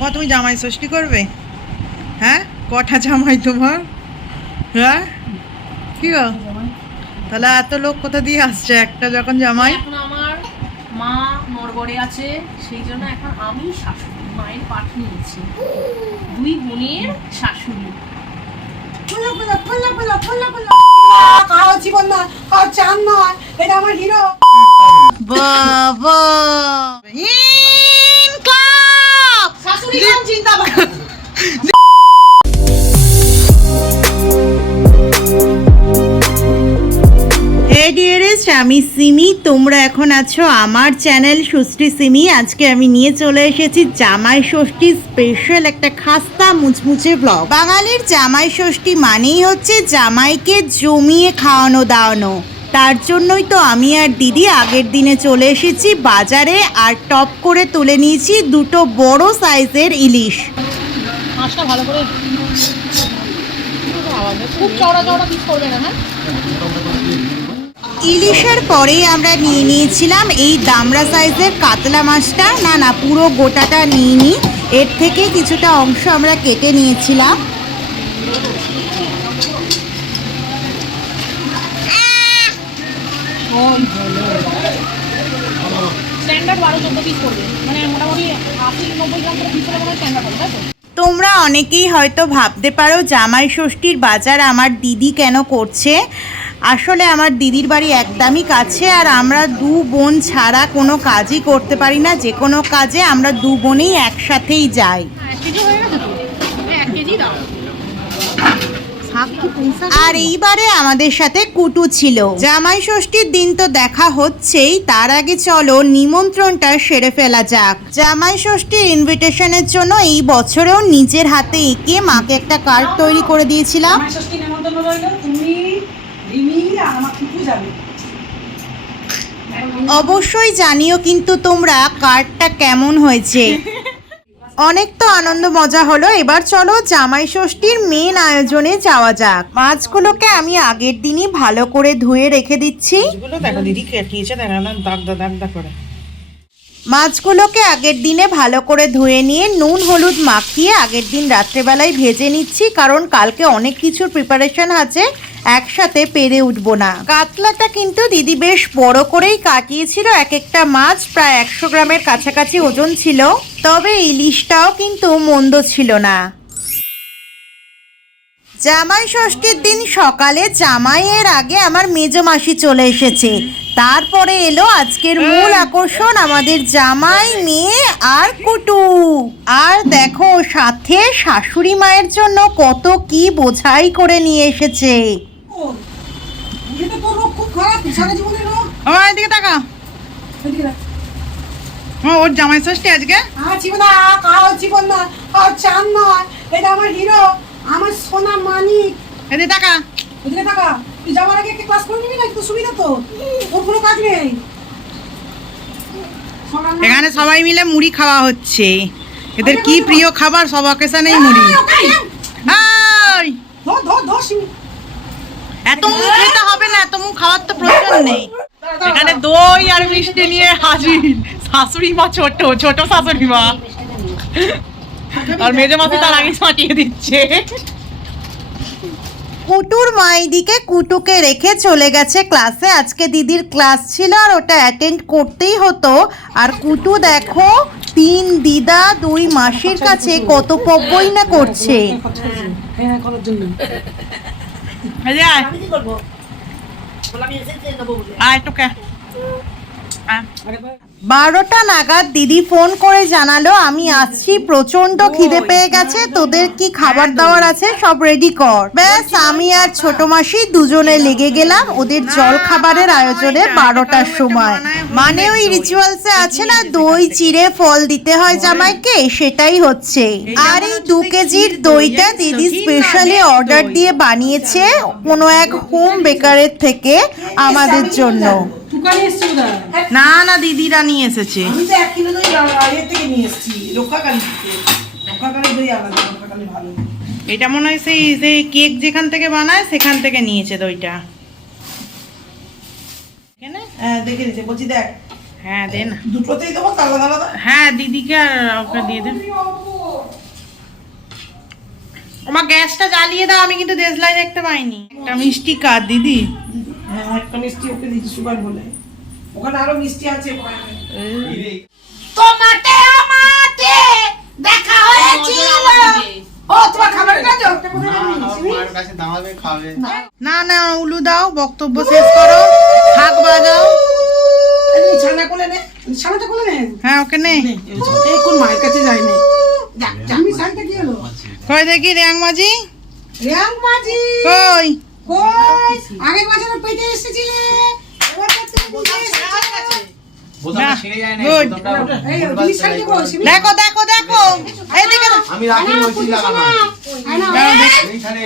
ও তুমি জামাই ষষ্ঠী করবে? হ্যাঁ? কটা জামাই তোমার? হ্যাঁ? কি গো? তাহলে এত লোক কোথা দিয়ে আসছে একটা যখন জামাই? এখন আমার মা নরবরে আছে সেই জন্য এখন আমি শাশুড়ি মায়ের পাঠ নিয়েছি। দুই বোনের শাশুড়ি। ফুলা আমি সিমি, তোমরা এখন আছো আমার চ্যানেল সুশ্রী সিমি। আজকে আমি নিয়ে চলে এসেছি জামাই ষষ্ঠী স্পেশাল একটা খাস্তা মুচমুচে ব্লগ বাঙালির জামাই ষষ্ঠী মানেই হচ্ছে জামাইকে জমিয়ে খাওয়ানো দাওয়ানো। তার জন্যই তো আমি আর দিদি আগের দিনে চলে এসেছি বাজারে আর টপ করে তুলে নিয়েছি দুটো বড় সাইজের ইলিশ। ভালো করে খুব করবে না হ্যাঁ? ইলিশের পরেই আমরা নিয়ে নিয়েছিলাম এই দামড়া সাইজের কাতলা মাছটা। না না পুরো গোটাটা নিইনি এর থেকে কিছুটা অংশ আমরা কেটে নিয়েছিলাম। স্ট্যান্ডার্ড বারো চোদ্দ পিস করবে। মানে মোটামুটি আশি নব্বই গ্রাম করে পিস করে স্ট্যান্ডার্ড হবে তাই তো? তোমরা অনেকেই হয়তো ভাবতে পারো জামাই ষষ্ঠীর বাজার আমার দিদি কেন করছে? আসলে আমার দিদির বাড়ি একদমই কাছে আর আমরা দু বোন ছাড়া কোনো কাজই করতে পারি না। যে কোনো কাজে আমরা দু বোনেই একসাথেই যাই। আর এইবারে আমাদের সাথে কুটু ছিল। জামাই ষষ্ঠীর দিন তো দেখা হচ্ছেই, তার আগে চলো নিমন্ত্রণটা সেরে ফেলা যাক। জামাই ষষ্ঠীর ইনভিটেশনের জন্য এই বছরেও নিজের হাতে এঁকে মাকে একটা কার্ড তৈরি করে দিয়েছিলাম রিমি আর আমার কুকু যাবে অবশ্যই জানিও কিন্তু তোমরা কার্ডটা কেমন হয়েছে। অনেক তো আনন্দ মজা হলো। এবার চলো জামাই ষষ্ঠীর মেন আয়োজনে যাওয়া যাক। মাছগুলোকে আমি আগের দিনই ভালো করে ধুয়ে রেখে দিচ্ছি। দেখো দিদি কেটিয়েছে দেখো না দাগ দা দাগ করে। মাছগুলোকে আগের দিনে ভালো করে ধুয়ে নিয়ে নুন হলুদ মাখিয়ে আগের দিন রাত্রেবেলায় ভেজে নিচ্ছি। কারণ কালকে অনেক কিছুর প্রিপারেশন আছে। একসাথে পেরে উঠবো না। কাতলাটা কিন্তু দিদি বেশ বড় করেই কাটিয়েছিল। এক একটা মাছ প্রায় একশো গ্রামের কাছাকাছি ওজন ছিল। তবে ইলিশটাও কিন্তু মন্দ ছিল না। জামাই ষষ্ঠীর দিন সকালে জামাইয়ের আগে আমার মেজো মাসি চলে এসেছে। তারপরে এলো আজকের মূল আকর্ষণ আমাদের জামাই, মেয়ে আর কুটু। আর দেখো, সাথে শাশুড়ি মায়ের জন্য কত কি বোঝাই করে নিয়ে এসেছে। আমার এদিকে তাকা। এদিকে হ্যাঁ ওর জামাই ষষ্ঠী আজকে? আমার জীবন কাও জীবন নয় কাও চান এটা আমার হিরো আমার সোনা মানিক। এদিকে তাকা। এদিকে টাকা তুই যাওয়ার আগে একটা ক্লাস করে নিবি না একটু সুবিধা তো। তোর কোনো কাজ নেই। এখানে সবাই মিলে মুড়ি খাওয়া হচ্ছে। এদের কি প্রিয় খাবার? সব অকেশনেই মুড়ি। ধর ধর ধর। এত মুখ খেতে হবে না এত মুখ খাওয়ার তো প্রয়োজন নেই। এখানে দই আর মিষ্টি নিয়ে হাজির। শাশুড়ি মা ছোট ছোট শাশুড়ি মা। আর মেজে মাসি তার আগে দিচ্ছে। কুটুর মা কুটুকে রেখে চলে গেছে ক্লাসে। আজকে দিদির ক্লাস ছিল আর ওটা অ্যাটেন্ড করতেই হতো। আর কুটু দেখো তিন দিদা দুই মাসির কাছে কত পব্বই না করছে। হ্যাঁ করার জন্য আয় তোকে। বারোটা নাগাদ দিদি ফোন করে জানালো আমি আসছি প্রচণ্ড খিদে পেয়ে গেছে তোদের কি খাবার দাবার আছে? সব রেডি কর। ব্যাস আমি আর ছোট মাসি দুজনে লেগে গেলাম ওদের জল খাবারের আয়োজনে বারোটার সময়। মানে ওই রিচুয়ালসে আছে না দই চিড়ে ফল দিতে হয় জামাইকে সেটাই হচ্ছে। আর এই দু কেজির দইটা দিদি স্পেশালি অর্ডার দিয়ে বানিয়েছে কোনো এক হোম বেকারের থেকে আমাদের জন্য। এসছি না না দিদিরা নিয়ে এসেছে। আমি তো এক কিলো দই আগে থেকে নিয়ে এসেছি রক্ষাকালী থেকে। রক্ষাকালী দই আলাদা রক্ষাকালী ভালো। এটা মনে হয় সেই সেই কেক যেখান থেকে বানায় সেখান থেকে নিয়েছে দইটা। হ্যাঁ দেখে বলছি দেখ। হ্যাঁ দে না। দুটোতেই দেবো তো আলাদা আলাদা? হ্যাঁ দিদিকে আর ওকে দিয়ে দে। আমার গ্যাসটা জ্বালিয়ে দাও আমি কিন্তু দেশলাই দেখতে পাইনি। একটা মিষ্টি কার দিদি? হ্যাঁ একটা মিষ্টি ওকে সুগার বলে। ওখানে আরও মিষ্টি আছে তোমাকে আমাকে দেখা হয়েছিল। ও তোমার না না। উলু দাও বক্তব্য শেষ করো। থাক বাজাও। এই কোলে নে বিছানাটা কোলে নে। হ্যাঁ ওকে নে। এই কোন মায়ের কাছে যাই না আমি শাড়িটা কি হলো? কই দেখি র্যাং মাঝি রিয়াং মাঝি কই? কই? আগের বছর পেটে এসেছিলে। দেখো দেখো দেখো। আমি রাখি বলছি লাগানো দাও, দেখি। এইখানে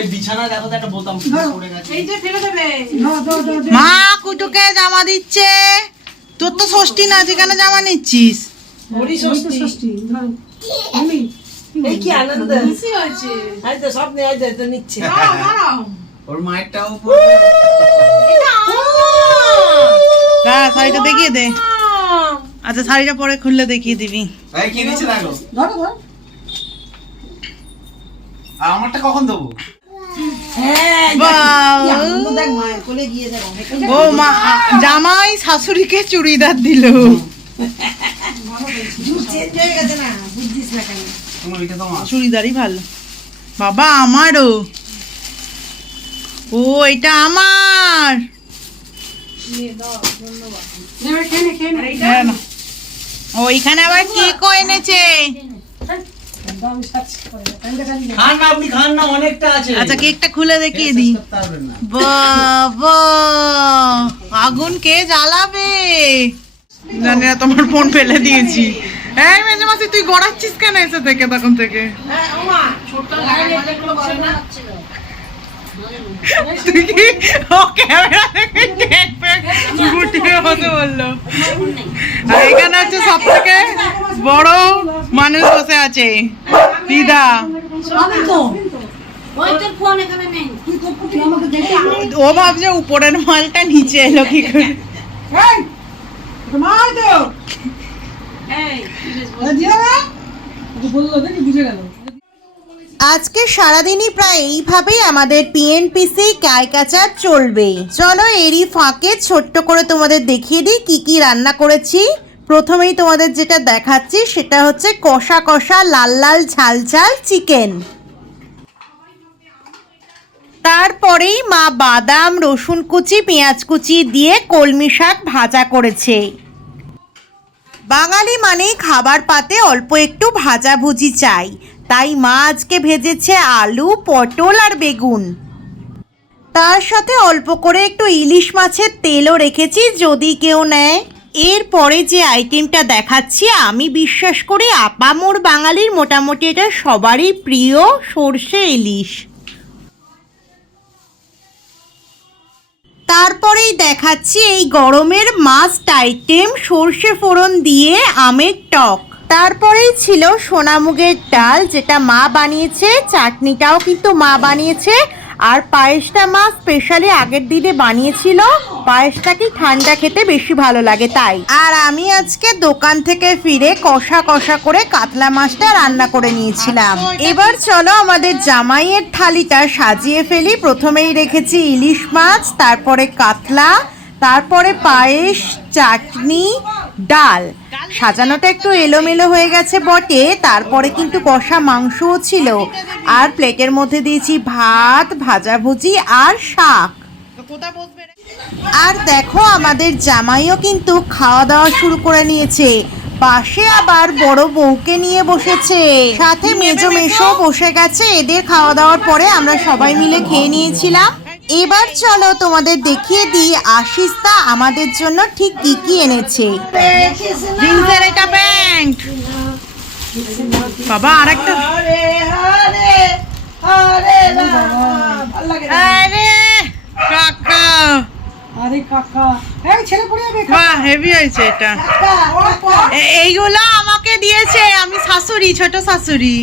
এই বিছানা দেখো তো একটা বোতাম পড়ে গেছে। এই যে ফেলে দেবে। দাও দাও দাও দাও। মা কুটুকে জামা দিচ্ছে। তোর তো ষষ্ঠী না যেখানে জামা নিচ্ছিস। কি আনন্দ? আজ তো নিচ্ছে। ওর মায়েরটাও পড়বে। শাড়িটা দেখিয়ে দে। আচ্ছা শাড়িটা পরে খুললে দেখিয়ে দিবি। এই কি নিচে দেখো? ধরো ধরো। আমারটা কখন দেবো? হ্যাঁ ও মা জামাই শাশুড়িকে চুড়িদার দিল। হয়ে চুড়িদারই ভালো। বাবা আমারও। ও এটা আমার। নেবে খেয়ে নে খেয়ে নে। হ্যাঁ না। ও এখানে আবার কেক এনেছে? আছে। আচ্ছা কেকটা খুলে দেখিয়ে দিই। আগুন কে জ্বালাবে? জানি না তোমার ফোন ফেলে দিয়েছি। এই মেজে মাসি তুই গড়াচ্ছিস কেন এসে থেকে তখন থেকে হ্যাঁ ওমা ছোট গায়ে অনেক লোক ছিল না তুই কি? ও ক্যামেরা দেখে দেখবে। গুটিয়ে হতে বলল। আর এখানে হচ্ছে সব থেকে বড় মানুষ বসে আছে। দিদা। আমি তো ওই তোর ফোন এখানে নেই তুই তো তুই আমাকে দেখে ও ভাবছে উপরের মালটা নিচে এলো কি করে বলল বুঝে গেল। আজকে সারাদিনই প্রায় এইভাবেই আমাদের পিএনপিসি কায়কাচার চলবে। চলো এরই ফাঁকে ছোট্ট করে তোমাদের দেখিয়ে দিই কি কি রান্না করেছি। প্রথমেই তোমাদের যেটা দেখাচ্ছি সেটা হচ্ছে কষা কষা লাল লাল ঝাল ঝাল চিকেন। তারপরেই মা বাদাম, রসুন কুচি, পেঁয়াজ কুচি দিয়ে কলমি শাক ভাজা করেছে। বাঙালি মানেই খাবার পাতে অল্প একটু ভাজাভুজি চাই। তাই মা আজকে ভেজেছে আলু, পটল আর বেগুন। তার সাথে অল্প করে একটু ইলিশ মাছের তেলও রেখেছি যদি কেউ নেয়। এরপরে যে আইটেমটা দেখাচ্ছি, আমি বিশ্বাস করি আপামোর বাঙালির মোটামুটি এটা সবারই প্রিয় সর্ষে ইলিশ। তারপরেই দেখাচ্ছি এই গরমের মাস্ট আইটেম সর্ষে ফোড়ন দিয়ে আমের টক। তারপরেই ছিল সোনামুগের ডাল, যেটা মা বানিয়েছে, চাটনিটাও কিন্তু মা বানিয়েছে, আর পায়েসটা মা স্পেশালি আগের দিনে বানিয়েছিল। পায়েসটা কি ঠান্ডা খেতে বেশি ভালো লাগে তাই। আর আমি আজকে দোকান থেকে ফিরে কষা কষা করে কাতলা মাছটা রান্না করে নিয়েছিলাম। এবার চলো আমাদের জামাইয়ের থালিটা সাজিয়ে ফেলি। প্রথমেই রেখেছি ইলিশ মাছ, তারপরে কাতলা তারপরে পায়েস, চাটনি, ডাল। সাজানোটা একটু এলোমেলো হয়ে গেছে বটে, তারপরে কিন্তু কষা মাংসও ছিল। আর প্লেটের মধ্যে দিয়েছি ভাত ভাজাভুজি আর শাক। আর দেখো, আমাদের জামাইও কিন্তু খাওয়া দাওয়া শুরু করে নিয়েছে। পাশে আবার বড় বউকে নিয়ে বসেছে। সাথে মেজো মেশো বসে গেছে। এদের খাওয়া দাওয়ার পরে আমরা সবাই মিলে খেয়ে নিয়েছিলাম। এবার চলো তোমাদের দেখিয়ে দিই আশিস্তা আমাদের জন্য ঠিক কি কি এনেছে জিন্সের এটা প্যান্ট বাবা আর একটা। আরে কাকা আরে কাকা। এই ছেলে পড়ে যাবে বাহ হেভি হয়েছে এটা। এইগুলো আমাকে দিয়েছে আমি শাশুড়ি ছোট শাশুড়ি।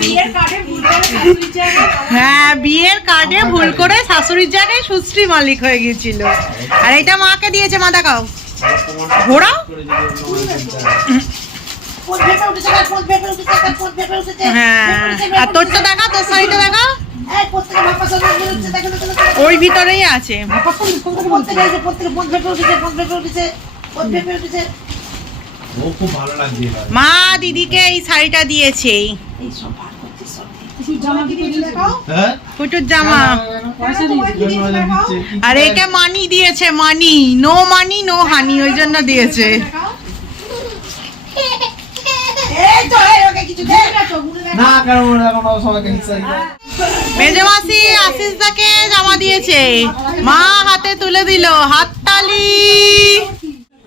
বিয়ের কার্ডে ভুল করে শাশুড়ির জায়গায় হ্যাঁ বিয়ের কার্ডে ভুল করে শাশুড়ির জায়গায় সুশ্রী মালিক হয়ে গিয়েছিল। আর এটা মাকে দিয়েছে মা দেখাও। ঘোড়া আর তোরটা দেখা তোর শাড়িটা দেখা ওই ভিতরেই আছে মা দিদিকে এই শাড়িটা দিয়েছে জামা আর একে মানি দিয়েছে money no money no honey ওই জন্য দিয়েছে না কারণ এখন সবাইকে মেজে মাসি আশিস দাকে জামা দিয়েছে। মা হাতে তুলে দিল হাততালি।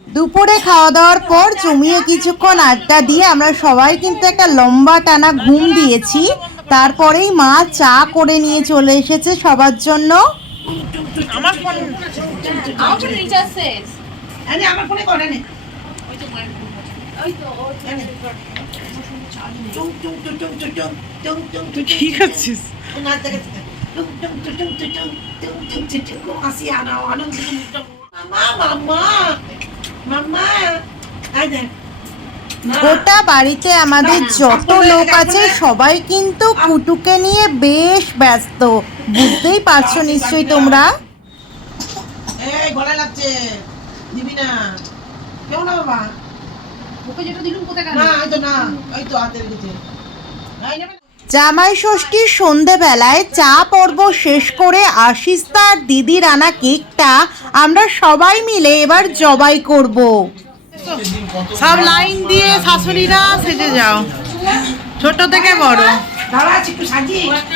দুপুরে খাওয়া দাওয়ার পর জমিয়ে কিছুক্ষণ আড্ডা দিয়ে আমরা সবাই কিন্তু একটা লম্বা টানা ঘুম দিয়েছি। তারপরেই মা চা করে নিয়ে চলে এসেছে সবার জন্য। আমার ফোন আমার রিচার্জ শেষ। আমার ফোনে করে নে ওই তো ওই তো গোটা বাড়িতে আমাদের যত লোক আছে মানে সবাই কিন্তু কুটুকে নিয়ে বেশ ব্যস্ত। বুঝতেই পারছ আচ্ছা, নিশ্চয়ই আচ্ছা। তোমরা? এই গলায় লাগছে। দিবি না। কেউ না বাবা? ওকে যেটা দিলুম কোথায় গেল? না এই তো না তো? জামাই ষষ্ঠীর সন্ধেবেলায় চা পর্ব শেষ করে আশিস তার দিদির আনা কেকটা আমরা সবাই মিলে এবার জবাই করব। সব লাইন দিয়ে শাশুড়িরা সেজে যাও। ছোট থেকে বড়। দাঁড়া একটু সাজিয়ে আছে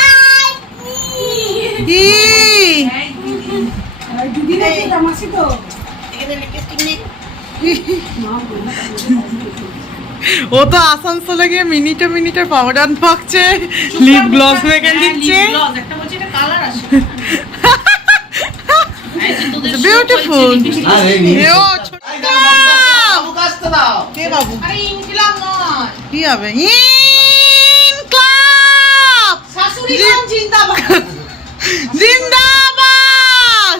দিদি। ও তো আসানসোলে গিয়ে মিনিটে মিনিটে পাউডার পাকছে লিপ গ্লস মেখে দিচ্ছে। বিউটিফুল কি হবে? ইন ক্লাব শাশুড়ি জিন্দাবাদ। জিন্দাবাদ!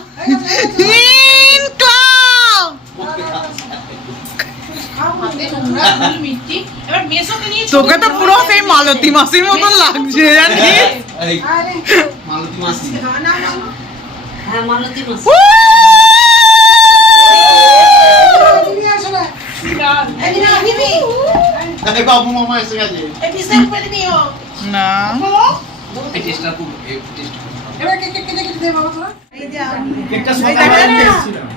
ইনকলাব! তোকে তো পুরো সেই মালতী মাসির মতন লাগছে জানিস? না এই টেস্টটা খুব এই টেস্ট এবার কে কে কে কে দে বাবা তোরা কেকটা সকালে আনতে এসেছিলাম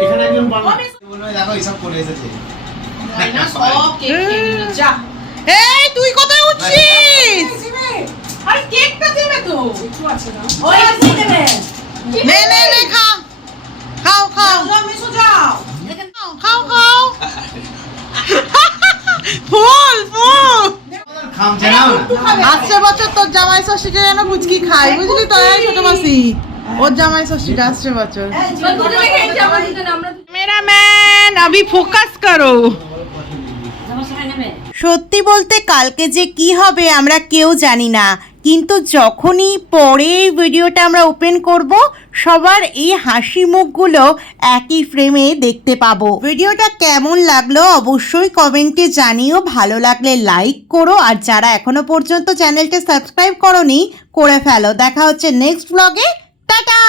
এখানে একজন বানাবে বলবে দেখো হিসাব করে এসেছে। না সব কেক যা। এই তুই কোথায় উঠছিস? আরে কেকটা দেবে তো। ওই দিয়ে দেবে। নে নে নে খা। খাও খাও। যাও মিশো যাও। খাও খাও। ফুল ফুল। আসছে বছর তোর জামাই ষষ্ঠীটা যেন পুচকি খায় বুঝলি তো? ছোট মাসি। ওর জামাই ষষ্ঠীটা আসছে বছর। দুজনে আমি ফোকাস করো। সত্যি বলতে কালকে যে কি হবে আমরা কেউ জানি না। কিন্তু যখনই পরে ভিডিওটা আমরা ওপেন করব, সবার এই হাসি মুখগুলো একই ফ্রেমে দেখতে পাবো। ভিডিওটা কেমন লাগল অবশ্যই কমেন্টে জানিও। ভালো লাগলে লাইক করো। আর যারা এখনও পর্যন্ত চ্যানেলটা সাবস্ক্রাইব করনি, করে ফেলো। দেখা হচ্ছে নেক্সট ব্লগে টাটা!